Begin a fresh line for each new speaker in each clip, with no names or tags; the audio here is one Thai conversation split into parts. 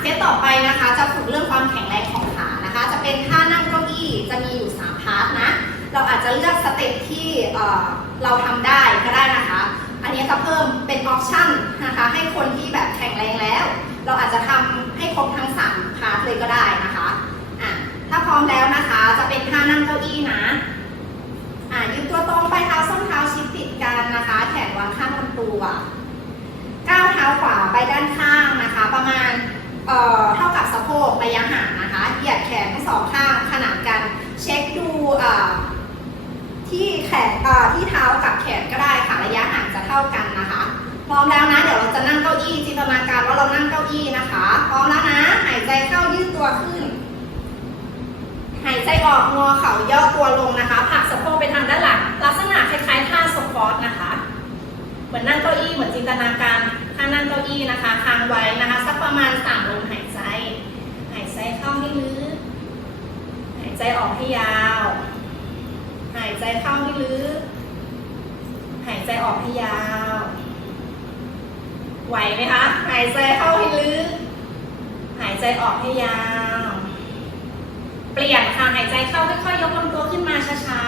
เซตต่อไปนะคะ จะฝึกเรื่องความแข็งแรงของขานะคะ จะเป็นท่านั่งเก้าอี้จะมีอยู่ 3 พาร์ทนะ เราอาจจะเลือกสเต็ปที่เเราทำได้ก็ได้นะคะ อันนี้จะเพิ่มเป็นออปชั่นนะคะ ให้คนที่แบบแข็งแรงแล้ว เราอาจจะทำให้ครบทั้ง 3 พาร์ทเลยก็ได้นะคะอะถ้าพร้อมแล้วนะคะ จะเป็นท่านั่งเก้าอี้นะอ่ายืนตัวตรงไปเท้าส้นเท้าชิดติดกันนะคะ แขนวางข้างลำตัวก้าวเท้าขวาไปด้านข้างนะคะ ประมาณเอ่อเท่ากับสะโพกระยะห่างนะคะเหยียดแขนทั้งสองข้างขนานกัน เช็คดูอ่าที่แขนอ่าที่เท้ากับแขนก็ได้ค่ะระยะห่างจะ เท่ากันนะคะ พร้อมแล้วนะ เดี๋ยวเราจะนั่งเก้าอี้จินตนาการว่าเรานั่งเก้าอี้นะคะ พร้อมแล้วนะ หายใจเข้ายืดตัวขึ้น หายใจออกงอเข่าย่อตัวลงนะคะผลักสะโพกไปทางด้านหลังลักษณะคล้ายๆท่าสควอตนะคะ เหมือนนั่งเก้าอี้เหมือนจินตนาการท่านั่งเก้าอี้นะคะค้างไว้นะคะสักประมาณสามลมหายใจ หายใจเข้าให้ลึกหายใจออกให้ยาว หายใจเข้าให้ลึก หายใจออกให้ยาว ไหวไหมคะ หายใจเข้าให้ลึก หายใจออกให้ยาว เปลี่ยนค่ะ หายใจเข้าค่อยๆยกลำตัวขึ้นมาช้า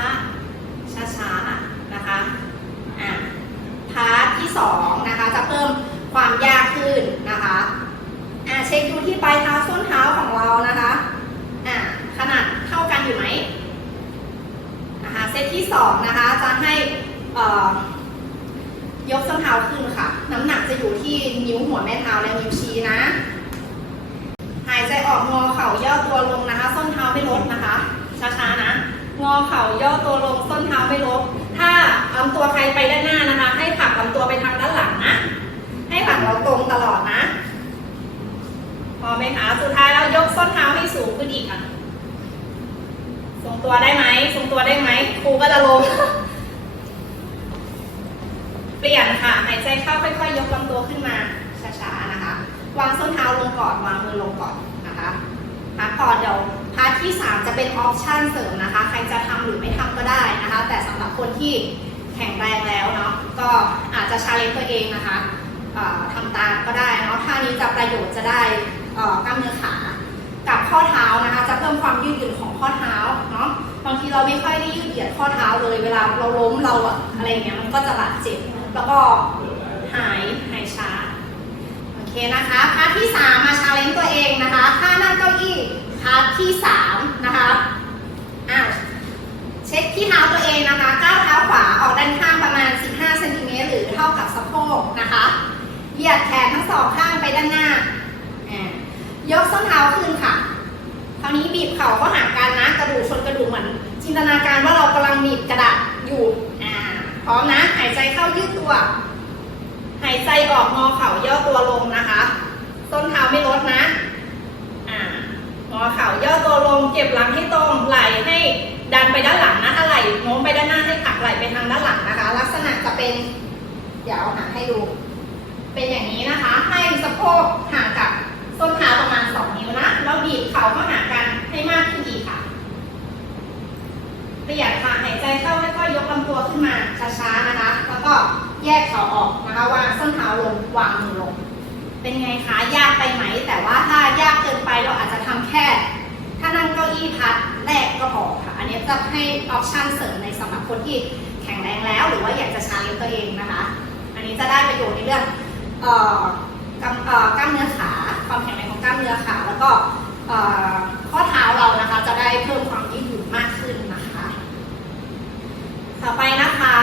ๆ ช้าๆ นะคะ อะ พาร์ทที่สองนะคะจะเพิ่มความยากขึ้นนะคะ อะ เช็คดูที่ปลายเท้าส้นเท้าของเรานะคะ อะ ขนาดเท่ากันอยู่ไหมนะคะ เซตที่สองนะคะ จะให้เอ่อยกส้นเท้าขึ้นค่ะ น้ำหนักจะอยู่ที่ นิ้วหัวแม่เท้าและนิ้วชี้นะ หายใจออกงอเข่าย่อตัวลงนะคะ ส้นเท้าไม่ลดนะคะ ช้าๆนะ งอเข่าย่อตัวลงส้นเท้าไม่ลดถ้าลำตัวใครไปด้านหน้านะคะ ให้ผลักลำตัวไปทางด้านหลังนะ ให้หลังเราตรงตลอดนะพอไหมคะ สุดท้ายแล้วยกส้นเท้าให้สูงขึ้นอีกค่ะทรงตัวได้ไหมทรงตัวได้ไหมครูก็จะลง เปลี่ยนค่ะ หายใจเข้าค่อยๆ ยกลำตัวขึ้นมา ช้าๆนะคะ วางส้นเท้าลงก่อนวางมือลงก่อนนะคะพักก่อนเดี๋ยวพาร์ทที่ 3 จะเป็นออปชันเสริมนะคะ ใครจะทำหรือไม่ทำก็ได้นะคะ แต่สำหรับคนที่แข็งแรงแล้วเนาะก็อาจจะชาเลนจ์ตัวเองนะคะเอ่อทำตามก็ได้เนาะท่านี้จะประโยชน์จะได้กล้ามเนื้อขากับข้อเท้านะคะ จะเพิ่มความยืดหยุ่นของข้อเท้าเนาะบางทีเราไม่ค่อยได้ยืดเหยียดข้อเท้าเลยเวลาเราล้มเราอะอะไรเงี้ยมันก็จะบาดเจ็บแล้วก็หายหาย เคนะคะพาร์ทที่ 3 มาชาเลนจ์ตัวเองนะคะท่านั่งเก้าอี้พาร์ทที่3นะคะอ้าวเช็คที่เท้าตัวเองนะคะก้าวเท้าขวาออกด้านข้างประมาณ 15เซนติเมตรหรือเท่ากับสะโพกนะคะเหยียดแขนทั้งสองข้างไปด้านหน้ายกส้นเท้าขึ้นค่ะคราวนี้บีบเข่าเข้าหากันนะกระดูกชนกระดูกเหมือนจินตนาการว่าเรากำลังบีบกระดาษอยู่อ่าพร้อมนะหายใจเข้ายืดตัว หายใจออกงอเข่าย่อตัวลงนะคะ ต้นเท้าไม่ลดนะอ่างอเข่าย่อตัวลงเก็บหลังให้ตรงไหล่ให้ดันไปด้านหลังนะถ้าไหล่โน้มไปด้านหน้าให้ผักไหล่ไปทางด้านหลังนะคะ ลักษณะจะเป็น เดี๋ยวเอาหาให้ดู เป็นอย่างนี้นะคะ ให้สะโพกห่างกับส้นเท้าประมาณ 2 นิ้วนะแล้วบีบเข่าเข้าหากันให้มากขึ้นอีกค่ะเปลี่ยนค่ะหายใจเข้าค่อยๆยกลำตัวขึ้นมาช้าๆนะคะ แล้วก็ แยกเข่าออกนะคะวางส้นเท้าลงวางมือลง เป็นไงคะยากไปไหม แต่ว่าถ้ายากเกินไปเราอาจจะทำแค่ ถ้านั่งเก้าอี้พัดแรกก็พอค่ะ อันนี้จะให้ออปชั่นเสริมในสำหรับคนที่แข็งแรงแล้ว หรือว่าอยากจะชาเลนจ์ตัวเองนะคะ อันนี้จะได้ประโยชน์ในเรื่องออกล้ามเนื้อขา ความแข็งแรงของกล้ามเนื้อขา แล้วก็ข้อเท้าเรานะคะจะได้เพิ่มความยืดหยุ่นมากขึ้นนะคะ ต่อไปนะคะ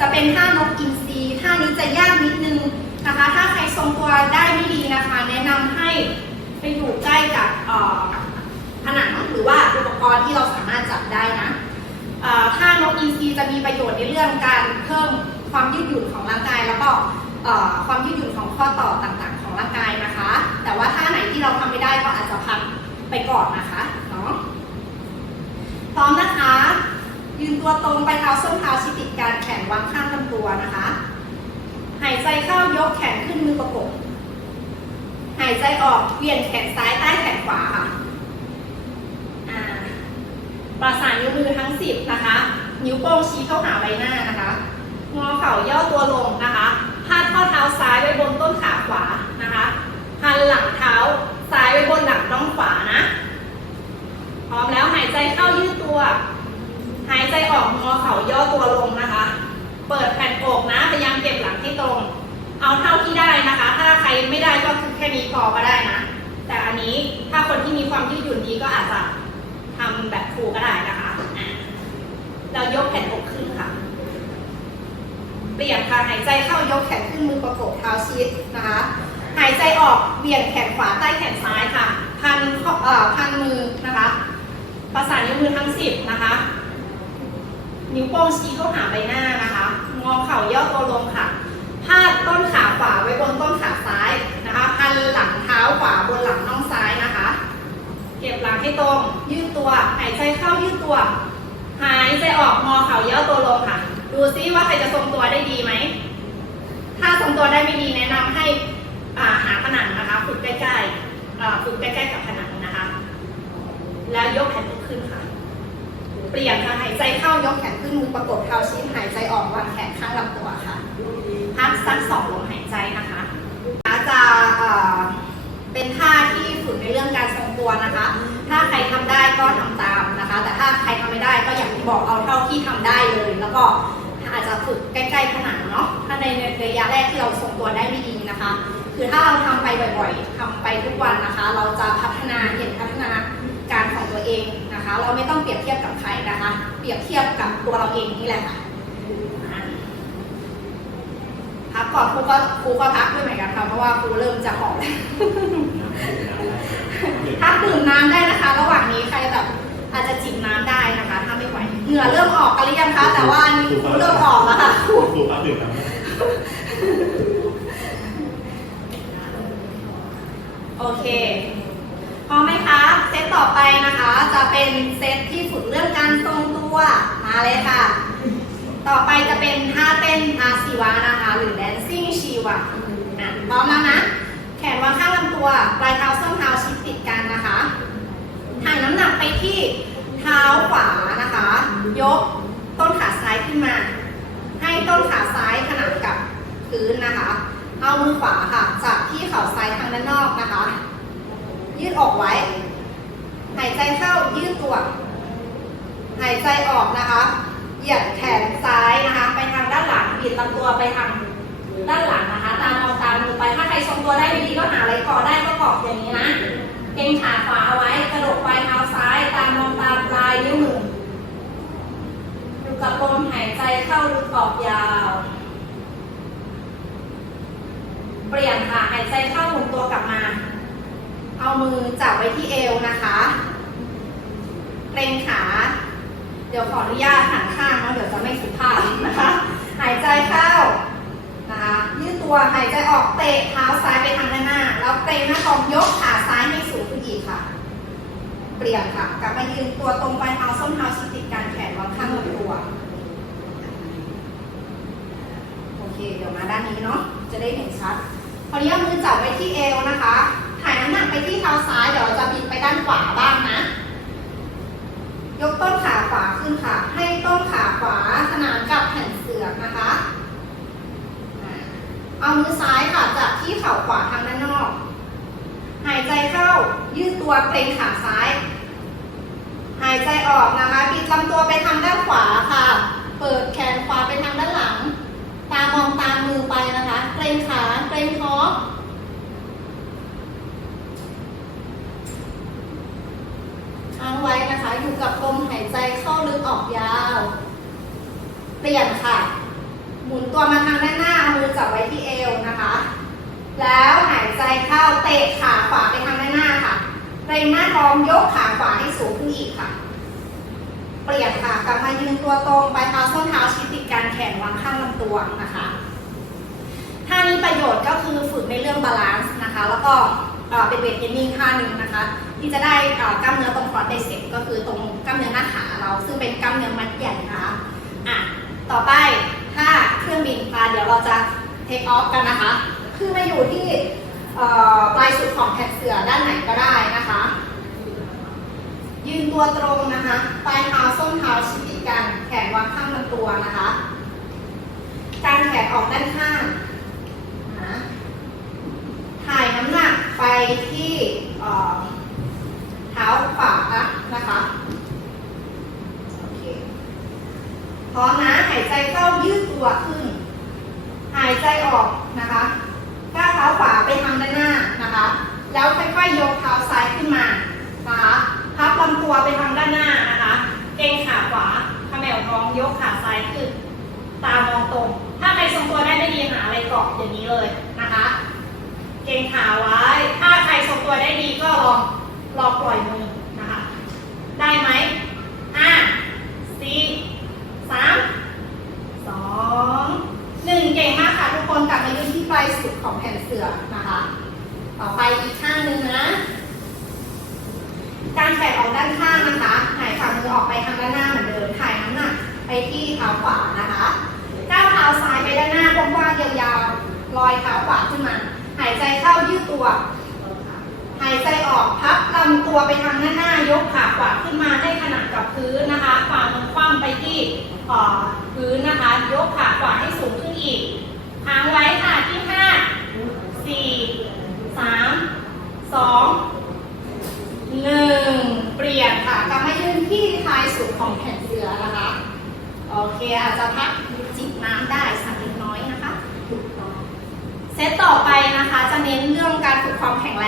จะเป็นท่านกอินทรีท่านี้จะยากนิดนึงนะคะ ถ้าใครทรงตัวได้ไม่ดีนะคะ แนะนำให้ไปอยู่ใกล้กับเอ่อผนังหรือว่าอุปกรณ์ที่เราสามารถจับได้นะเอ่อท่านกอินทรีจะมีประโยชน์ในเรื่องการเพิ่ม ความยืดหยุ่นของร่างกาย แล้วก็ความยืดหยุ่นของข้อต่อต่างๆ ของร่างกายนะคะ แต่ว่าท่าไหนที่เราทำไม่ได้ก็อาจจะพักไปก่อนนะคะเนาะพร้อมนะคะ ยืนตัวตรงไปเท้าส้นเท้าชิดติดกันแขนวางข้างลำตัวนะคะ หายใจเข้ายกแขนขึ้นมือประกบหายใจออกเวียนแขนซ้ายใต้แขนขวาค่ะประสานนิ้วมือทั้งสิบนะคะ นิ้วโป้งชี้เข้าหาใบหน้านะคะ งอเข่าย่อตัวลงนะคะพาดข้อเท้าซ้ายไปบนต้นขาขวานะคะหันหลังเท้าซ้ายไปบนหลังน้องขวานะ พร้อมแล้วหายใจเข้ายืดตัว หายใจออกงอเข่าย่อตัวลงนะคะ เปิดแผ่นอกนะ พยายามเก็บหลังที่ตรง เอาเท่าที่ได้นะคะ ถ้าใครไม่ได้ก็คือแค่นี้พอก็ได้นะ แต่อันนี้ถ้าคนที่มีความยืดหยุ่นดีก็อาจจะทำแบบครูก็ได้นะคะ เรายกแผ่นอก เปลี่ยนค่ะหายใจเข้ายกแขนขึ้นมือประกบเท้าชิดนะคะ หายใจออกเบี่ยงแขนขวาใต้แขนซ้ายค่ะ พันเอ่อพันมือนะคะ ประสานนิ้วมือทั้งสิบนะคะ นิ้วโป้งชี้เข้าหาใบหน้านะคะ งอเข่าย่อตัวลงค่ะ พาดต้นขาขวาไว้บนต้นขาซ้ายนะคะ พันหลังเท้าขวาบนหลังน่องซ้ายนะคะ เก็บหลังให้ตรง ยืดตัว หายใจเข้ายืดตัว หายใจออกงอเข่าย่อตัวลงค่ะ ดูซิว่าใครจะทรงตัวได้ดีไหม ถ้าทรงตัวได้ไม่ดีแนะนำให้อ่าหาผนังนะคะ ฝึกใกล้ๆฝึกใกล้ๆกับผนังนะคะ แล้วยกแขนขึ้นค่ะ เปลี่ยนค่ะหายใจเข้ายกแขนขึ้นมือประกบเท้าชิ้นหายใจออกวางแขนข้างลำตัวค่ะพักสักสองลมหายใจนะคะจะเอ่อเป็นท่าที่ฝึกในเรื่องการทรงตัวนะคะ ถ้าใครทำได้ก็ทำตามนะคะ แต่ถ้าใครทำไม่ได้ก็อย่างที่บอกเอาเท่าที่ทำได้เลย แล้วก็ อาจจะฝึกใกล้ๆผนังเนาะถ้าในระยะแรกที่เราทรงตัวได้ไม่ดีนะคะ คือถ้าเราทำไปบ่อยๆทำไปทุกวันนะคะ เราจะพัฒนาเห็นพัฒนาการของตัวเองนะคะ เราไม่ต้องเปรียบเทียบกับใครนะคะ เปรียบเทียบกับตัวเราเองนี่แหละค่ะอ่าพักก่อนครูก็ครูก็พักด้วยเหมือนกันค่ะเพราะว่าครูเริ่มจะหอบแล้วพักดื่มน้ำได้นะคะ ระหว่างนี้ใครแบบอาจจะจิบน้ำได้นะคะถ้าไม่ไหว เหงื่อเริ่มออกกันหรือยังคะ แต่ว่าอันนี้ครูเริ่มออกแล้วค่ะครู
ครูครับดื่มน้ำ
โอเคพร้อมไหมคะ เซตต่อไปนะคะ จะเป็นเซตที่ฝึกเรื่องการทรงตัวมาเลยค่ะ ต่อไปจะเป็นท่าเต้นอาชีวะนะคะ หรือ dancing ชีวะอะพร้อมแล้วนะ แขนวางข้างลำตัว ปลายเท้าส้นเท้าชิดติดกันนะคะถ่ายน้ำหนักไปที่ เท้าขวานะคะ ยกต้นขาซ้ายขึ้นมา ให้ต้นขาซ้ายขนานกับพื้นนะคะ เอามือขวาค่ะ จับที่เข่าซ้ายทางด้านนอกนะคะ ยืดออกไว้ หายใจเข้ายืดตัว หายใจออกนะคะ เหยียดแขนซ้ายนะคะ ไปทางด้านหลังบิดลำตัวไปทางด้านหลังนะคะ ตามมองตามมือไป ถ้าใครทรงตัวได้ดีก็หาอะไรกาะได้ก็กาะอย่างนี้นะ เกรงขาขวาเอาไว้ กระดกปลายเท้าซ้าย ตามมองตามปลายนิ้วมืออยู่กับลมหายใจเข้าลึกออกยาว เปลี่ยนค่ะ หายใจเข้าหมุนตัวกลับมา เอา มือจับไว้ที่เอวนะคะเกรงขา เดี๋ยวขออนุญาตหันข้างเนาะเดี๋ยวจะไม่สุภาพนะคะ หายใจเข้านะคะยืดตัวหายใจออกเตะเท้าซ้ายไปทางด้านหน้า แล้วเกรงหน้าท้องยกขาซ้ายให้สูงขึ้นอีกค่ะ เปลี่ยนค่ะ กลับมายืนตัวตรงไปเท้าส้นเท้าชิดติดกันแขนวางข้างลำตัวโอเคเดี๋ยวมาด้านนี้เนาะจะได้เห็นชัดคราวนี้เอามือจับไว้ที่เอวนะคะายน้ำหนักไปที่เท้าซ้าย เดี๋ยวเราจะบิดไปด้านขวาบ้างนะ ยกต้นขาขวาขึ้นค่ะ ให้ต้นขาขวาขนานกับแผ่นเสือกนะคะ เอามือซ้ายค่ะจับที่เข่าขวาทางด้านนอก หายใจเข้ายืดตัวเกรงขาซ้าย หายใจออกนะคะบิดลำตัวไปทางด้านขวาค่ะ เปิดแขนขวาไปทางด้านหลัง ตามองตามมือไปนะคะ เกรงขา เกรงท้องค้างไว้นะคะ อยู่กับลมหายใจเข้าลึกออกยาว เปลี่ยนค่ะ หมุนตัวมาทางด้านหน้าเอามือจับไว้ที่เอวนะคะ แล้วหายใจเข้าเตะขาขวาไปทางด้านหน้าค่ะเกรงหน้าท้องยกขาขวาให้สูงขึ้นอีกค่ะ เปลี่ยนค่ะกลับมายืนตัวตรงปลายเท้าส้นเท้าชิดติดกันแขนวางข้างลำตัวนะคะท่านี้ประโยชน์ก็คือฝึกในเรื่องบาลานซ์นะคะ แล้วก็เป็นเวทเทรนนิ่งท่านึงนะคะ ที่จะได้กล้ามเนื้อตรงคอร์ดไดเซ็ปก็คือตรงกล้ามเนื้อหน้าขาเรา ซึ่งเป็นกล้ามเนื้อมัดใหญ่นะคะอะต่อไปถ้าเครื่องบินค่ะเดี๋ยวเราจะเทคออฟกันนะคะ คือมาอยู่ที่ปลายสุดของแผ่นเสือด้านไหนก็ได้นะคะ ยืนตัวตรงนะคะ ปลายเท้าส้นเท้าชิดติดกัน แขนวางข้างลำตัวนะคะการแขนออกด้านข้างนะถ่ายน้ำหนักไปที่าขวานะคะโอเคพร้อมนะหายใจเข้ายืดตัวขึ้น หายใจออกนะคะก้าวเท้าขวาไปทางด้านหน้านะคะ แล้วค่อยๆยกเท้าซ้ายขึ้นมานะคะพับลำตัวไปทางด้านหน้านะคะ เกรงขาขวาขมวท้องยกขาซ้ายขึ้น ตามองตรง ถ้าใครทรงตัวได้ไม่ดีหาอะไรเกาะอย่างนี้เลยนะคะ เกรงขาไว้ ถ้าใครทรงตัวได้ดีก็ลอง ลองปล่อยมือนะคะ ได้ไหมห้าสี่สามสองหนึ่งเก่งมากค่ะทุกคนกลับมายืนที่ปลายสุดของแผ่นเสือนะคะ ต่อไปอีกข้างหนึ่งนะ การแขนออกด้านข้างนะคะหายฝ่ามือออกไปทางด้านหน้าเหมือนเดิมถ่ายน้ำหนักไปที่เท้าขวานะคะก้าวเท้าซ้ายไปด้านหน้ากว้างๆยาวๆลอยเท้าขวาขึ้นมา หายใจเข้ายืดตัวายใจออกพับลำตัวไปทางด้านหน้ายกขาขวาขึ้นมาให้ขนาดกับพื้นนะคะฝ่ามือคว่ำไปที่พื้นนะคะ ยกขาขวาให้สูงขึ้นอีกค้างไว้ค่ะที่ห้าสี่สามสองหนึ่งเปลี่ยนค่ะกลับมายืนที่ท้ายสุดของแผ่นเสือนะคะ โอเคอาจจะพักจิบน้ำได้สักเล็กน้อยนะคะเซตต่อไปนะคะจะเน้นเรื่องการฝึกความแข็งแรง